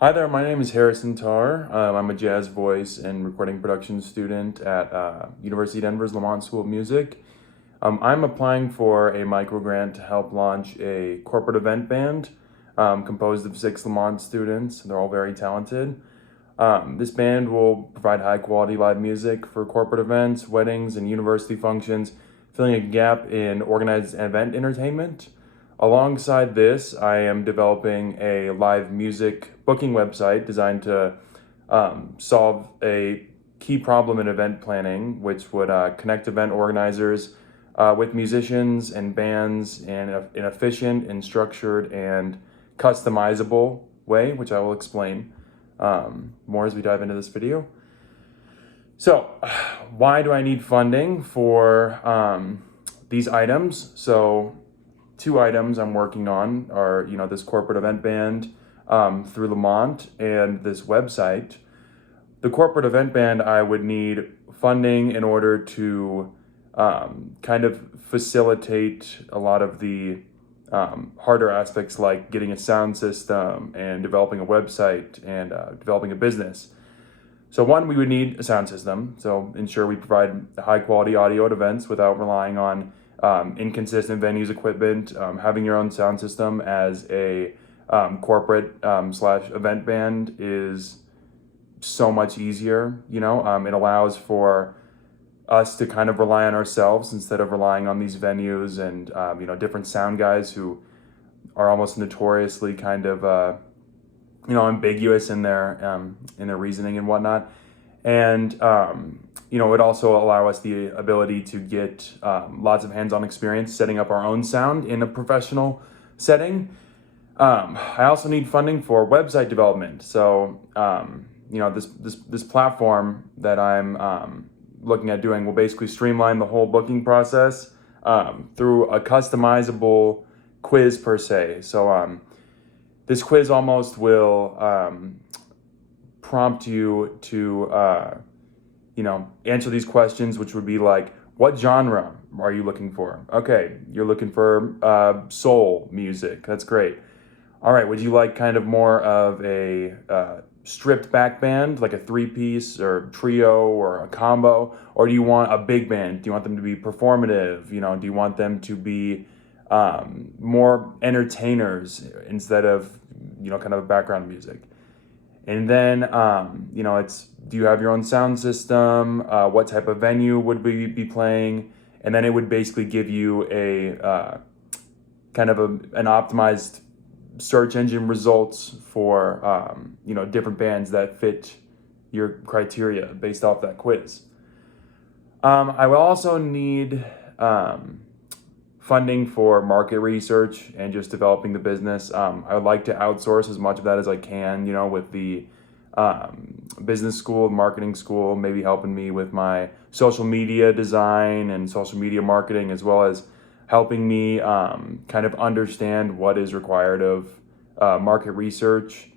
Hi there, my name is Harrison Tarr. I'm a jazz voice and recording production student at University of Denver's Lamont School of Music. I'm applying for a Microgrant to help launch a corporate event band composed of 6 Lamont students. They're all very talented. This band will provide high quality live music for corporate events, weddings, and university functions, filling a gap in organized event entertainment. Alongside this, I am developing a live music booking website designed to solve a key problem in event planning, which would connect event organizers with musicians and bands in an efficient and structured and customizable way, which I will explain more as we dive into this video. So, why do I need funding for these items? So, 2 items I'm working on are, this corporate event band through Lamont and this website. The corporate event band, I would need funding in order to kind of facilitate a lot of the harder aspects like getting a sound system and developing a website and developing a business. So one, we would need a sound system. So ensure we provide high quality audio at events without relying on inconsistent venues equipment. Having your own sound system as a corporate slash event band is so much easier. It allows for us to kind of rely on ourselves instead of relying on these venues and different sound guys who are almost notoriously kind of ambiguous in their reasoning and whatnot. And it would also allow us the ability to get lots of hands-on experience setting up our own sound in a professional setting. I also need funding for website development. So this platform that I'm looking at doing will basically streamline the whole booking process through a customizable quiz per se. So this quiz almost will prompt you to answer these questions, which would be like, what genre are you looking for? Okay, you're looking for soul music. That's great. All right, would you like kind of more of a stripped back band, like a 3-piece or trio or a combo? Or do you want a big band? Do you want them to be performative? Do you want them to be more entertainers instead of, kind of background music? And then, do you have your own sound system? What type of venue would we be playing? And then it would basically give you a kind of an optimized search engine results for, different bands that fit your criteria based off that quiz. I will also need funding for market research and just developing the business. I would like to outsource as much of that as I can, with the business school, marketing school, maybe helping me with my social media design and social media marketing, as well as helping me kind of understand what is required of market research.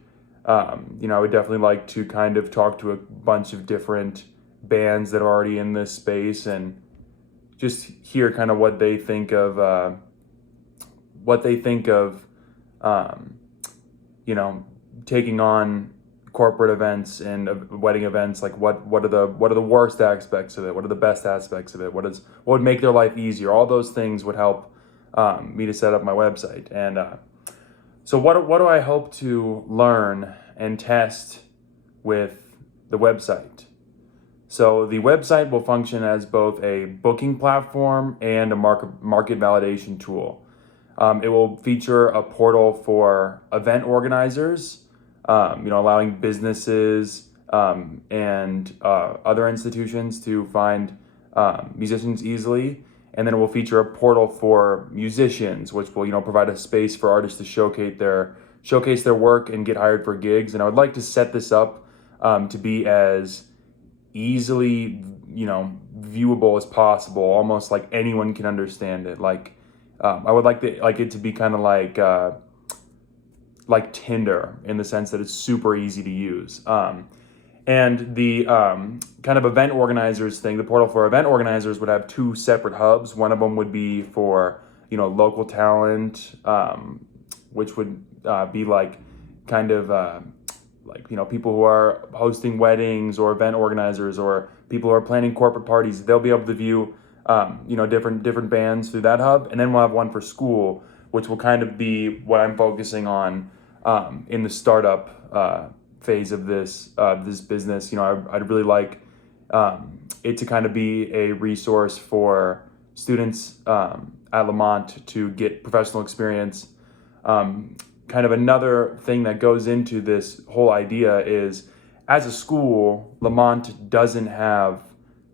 I would definitely like to kind of talk to a bunch of different bands that are already in this space and just hear kind of what they think of taking on corporate events and wedding events. Like what are the worst aspects of it? What are the best aspects of it? What would make their life easier? All those things would help me to set up my website. And so what do I hope to learn and test with the website? So the website will function as both a booking platform and a market validation tool. It will feature a portal for event organizers, allowing businesses and other institutions to find musicians easily. And then it will feature a portal for musicians, which will provide a space for artists to showcase their work and get hired for gigs. And I would like to set this up to be as easily viewable as possible, almost like anyone can understand it. Like I would like it to be kind of like Tinder, in the sense that it's super easy to use. And the kind of event organizers thing, the portal for event organizers would have 2 separate hubs. One of them would be for local talent, which would be like kind of like, people who are hosting weddings or event organizers or people who are planning corporate parties. They'll be able to view, different bands through that hub. And then we'll have one for school, which will kind of be what I'm focusing on in the startup phase of this business. I'd really like it to kind of be a resource for students at Lamont to get professional experience. Kind of another thing that goes into this whole idea is, as a school, Lamont doesn't have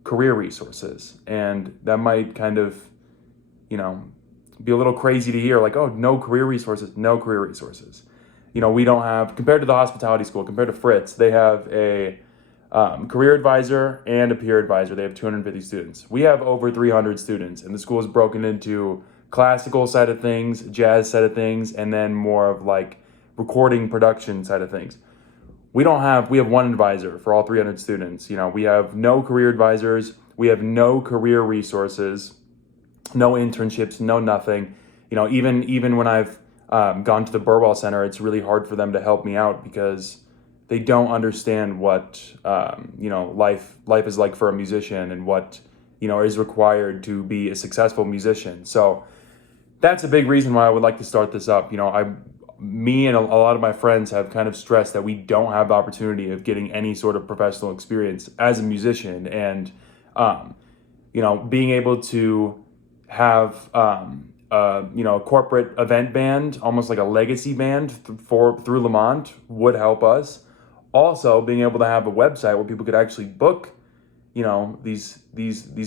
career resources, and that might kind of, be a little crazy to hear, like, oh, no career resources. We don't have, compared to the hospitality school, compared to Fritz, they have a career advisor and a peer advisor. They have 250 students. We have over 300 students, and the school is broken into classical side of things, jazz side of things, and then more of like recording production side of things. We have one advisor for all 300 students. We have no career advisors. We have no career resources, no internships, no nothing. Even when I've gone to the Burwell Center, it's really hard for them to help me out because they don't understand what, life is like for a musician and what, is required to be a successful musician. So that's a big reason why I would like to start this up. Me and a lot of my friends have kind of stressed that we don't have the opportunity of getting any sort of professional experience as a musician, and being able to have a corporate event band, almost like a legacy band through Lamont, would help us. Also, being able to have a website where people could actually book, these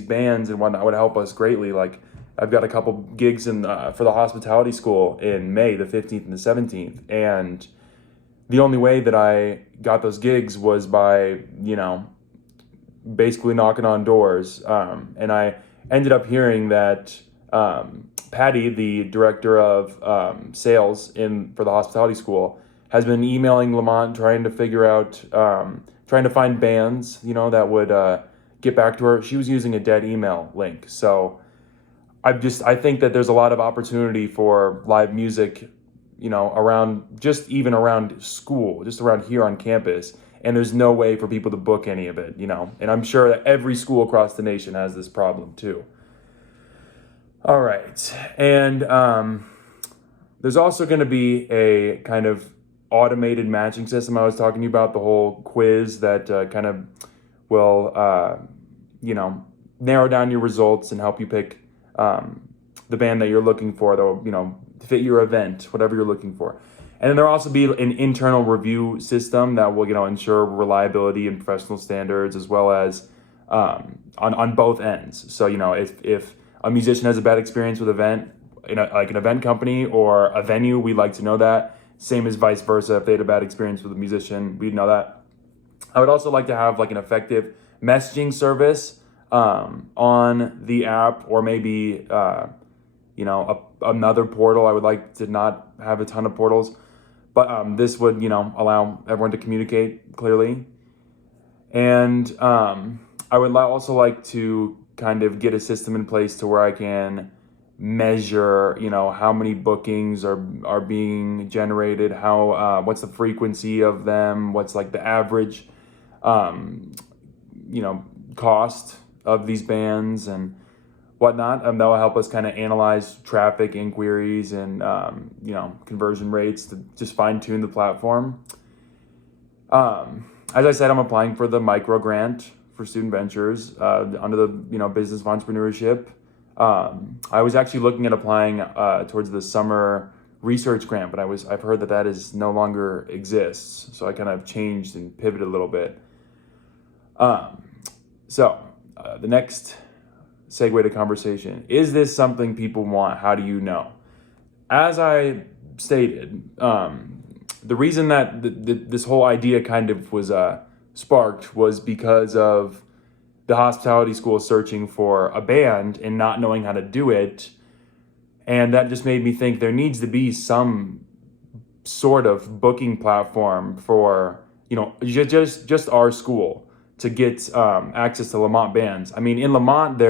bands and whatnot would help us greatly. Like, I've got a couple gigs for the hospitality school in May, the 15th and the 17th. And the only way that I got those gigs was by, basically knocking on doors. And I ended up hearing that Patty, the director of sales for the hospitality school, has been emailing Lamont trying to figure out, trying to find bands, that would get back to her. She was using a dead email link. So I think that there's a lot of opportunity for live music, even around school, just around here on campus. And there's no way for people to book any of it, and I'm sure that every school across the nation has this problem too. All right. And there's also going to be a kind of automated matching system. I was talking to you about the whole quiz that kind of will, narrow down your results and help you pick the band that you're looking for that will, fit your event, whatever you're looking for. And then there'll also be an internal review system that will, ensure reliability and professional standards, as well as on both ends. So, if a musician has a bad experience with an event company or a venue, we'd like to know that. Same as vice versa. If they had a bad experience with a musician, we'd know that. I would also like to have an effective messaging service on the app, or maybe another portal. I would like to not have a ton of portals, but this would allow everyone to communicate clearly. And I would also like to kind of get a system in place to where I can measure how many bookings are being generated, what's the frequency of them, what's like the average cost of these bands and whatnot. That will help us kind of analyze traffic inquiries and conversion rates to just fine-tune the platform. As I said, I'm applying for the Microgrant for Student Ventures under the Business of Entrepreneurship. I was actually looking at applying towards the summer research grant, but I've heard that is no longer exists. So I kind of changed and pivoted a little bit. So the next segue to conversation: is this something people want? How do you know? As I stated, the reason that this whole idea kind of was sparked was because of the hospitality school searching for a band and not knowing how to do it. And that just made me think there needs to be some sort of booking platform for, just our school to get access to Lamont bands. I mean, in Lamont,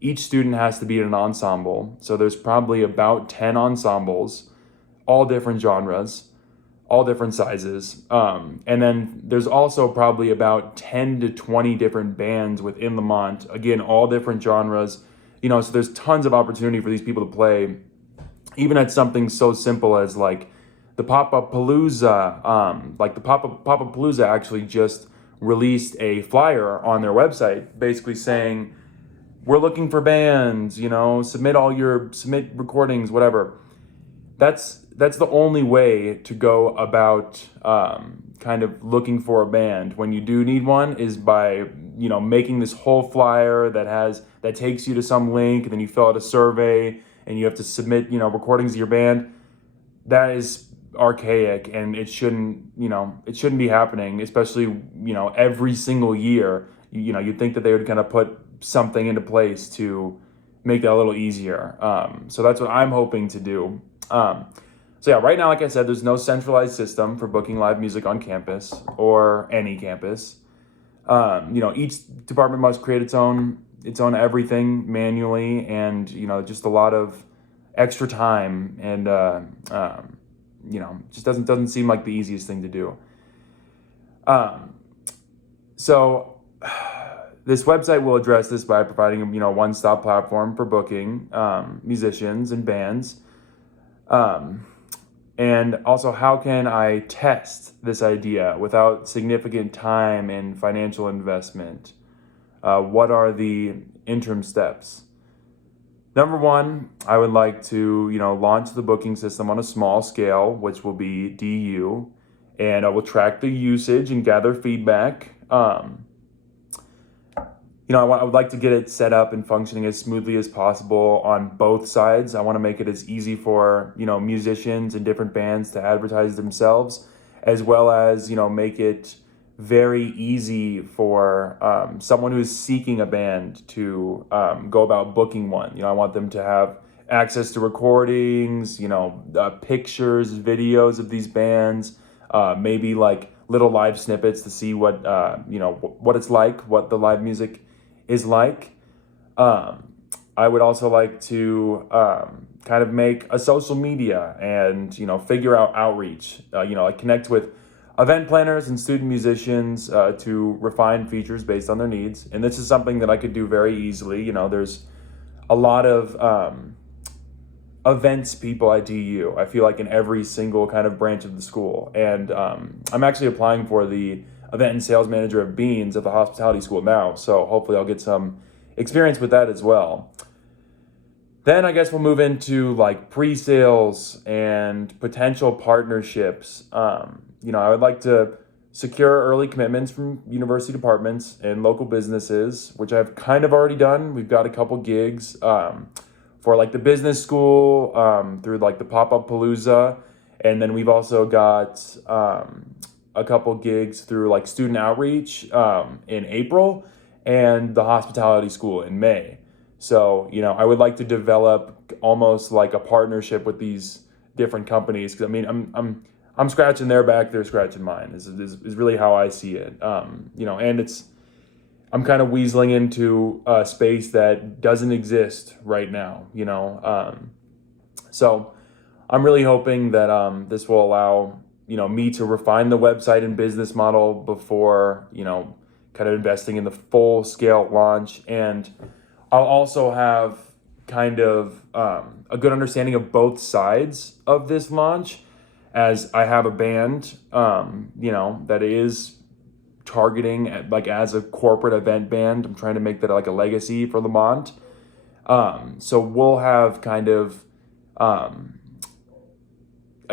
each student has to be in an ensemble. So there's probably about 10 ensembles, all different genres, all different sizes. And then there's also probably about 10 to 20 different bands within Lamont. Again, all different genres. So there's tons of opportunity for these people to play, even at something so simple as like the Pop-Up Palooza. Like the Pop-Up Palooza actually just released a flyer on their website basically saying, we're looking for bands, submit recordings, whatever. That's the only way to go about kind of looking for a band when you do need one, is by making this whole flyer that takes you to some link, and then you fill out a survey and you have to submit recordings of your band. That is archaic, and it shouldn't be happening, especially every single year. You'd think that they would kind of put something into place to make that a little easier. So that's what I'm hoping to do. So yeah, right now, like I said, there's no centralized system for booking live music on campus or any campus. Each department must create its own everything manually, and just a lot of extra time, and just doesn't seem like the easiest thing to do. So this website will address this by providing a one-stop platform for booking musicians and bands. And also, how can I test this idea without significant time and financial investment? What are the interim steps? Number one, I would like to, launch the booking system on a small scale, which will be DU, and I will track the usage and gather feedback. I would like to get it set up and functioning as smoothly as possible on both sides. I want to make it as easy for, musicians and different bands to advertise themselves, as well as, make it very easy for someone who's seeking a band to go about booking one. I want them to have access to recordings, pictures, videos of these bands, maybe like little live snippets to see what it's like, what the live music is like. I would also like to kind of make a social media and figure out outreach. Like connect with event planners and student musicians to refine features based on their needs. And this is something that I could do very easily. There's a lot of events people at DU, I feel like, in every single kind of branch of the school. And I'm actually applying for the event and sales manager of Beans at the hospitality school now. So hopefully I'll get some experience with that as well. Then I guess we'll move into like pre-sales and potential partnerships. I would like to secure early commitments from university departments and local businesses, which I've kind of already done. We've got a couple gigs for like the business school through like the Pop-Up Palooza. And then we've also got a couple gigs through like student outreach in April, and the hospitality school in May. So, I would like to develop almost like a partnership with these different companies, because I'm scratching their back, they're scratching mine, is really how I see it. And I'm kind of weaseling into a space that doesn't exist right now, So I'm really hoping that this will allow me to refine the website and business model before, kind of investing in the full scale launch. And I'll also have kind of a good understanding of both sides of this launch, as I have a band, that is targeting as a corporate event band. I'm trying to make that like a legacy for Lamont. So we'll have kind of, I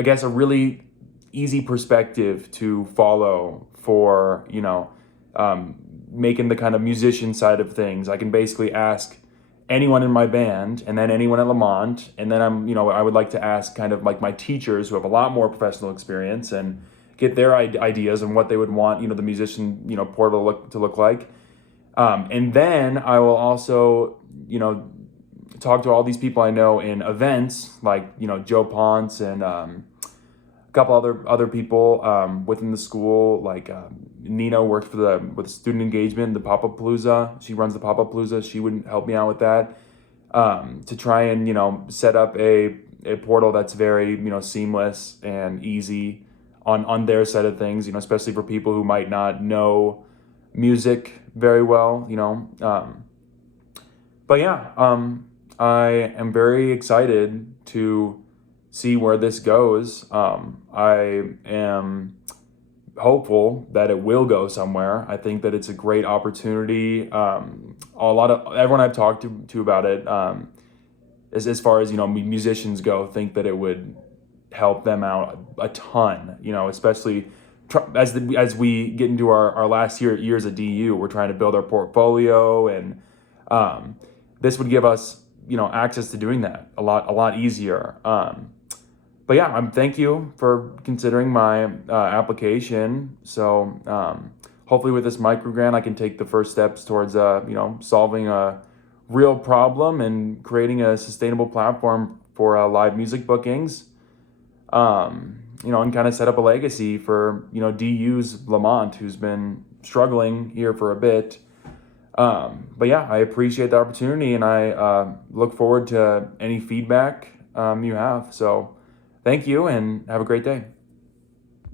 guess, a really easy perspective to follow for, making the kind of musician side of things. I can basically ask anyone in my band, and then anyone at Lamont, and then I would like to ask kind of like my teachers who have a lot more professional experience, and get their ideas on what they would want, the musician, portal to look like. And then I will also, talk to all these people I know in events, like, Joe Ponce and a couple other people within the school, like Nina works with student engagement, the Pop-Up Palooza. She runs the Pop-Up Palooza. She would help me out with that, to try and, set up a portal that's very, seamless and easy on their side of things, especially for people who might not know music very well, But yeah, I am very excited to see where this goes. I am hopeful that it will go somewhere. I think that it's a great opportunity. A lot of everyone I've talked to about it, as far as musicians go, think that it would help them out a ton. Especially as we get into our last years at DU, we're trying to build our portfolio, and this would give us access to doing that a lot easier. But yeah, thank you for considering my application. So hopefully with this microgrant, I can take the first steps towards solving a real problem and creating a sustainable platform for live music bookings. And kind of set up a legacy for DU's Lamont, who's been struggling here for a bit. But yeah, I appreciate the opportunity, and I look forward to any feedback you have. So thank you, and have a great day.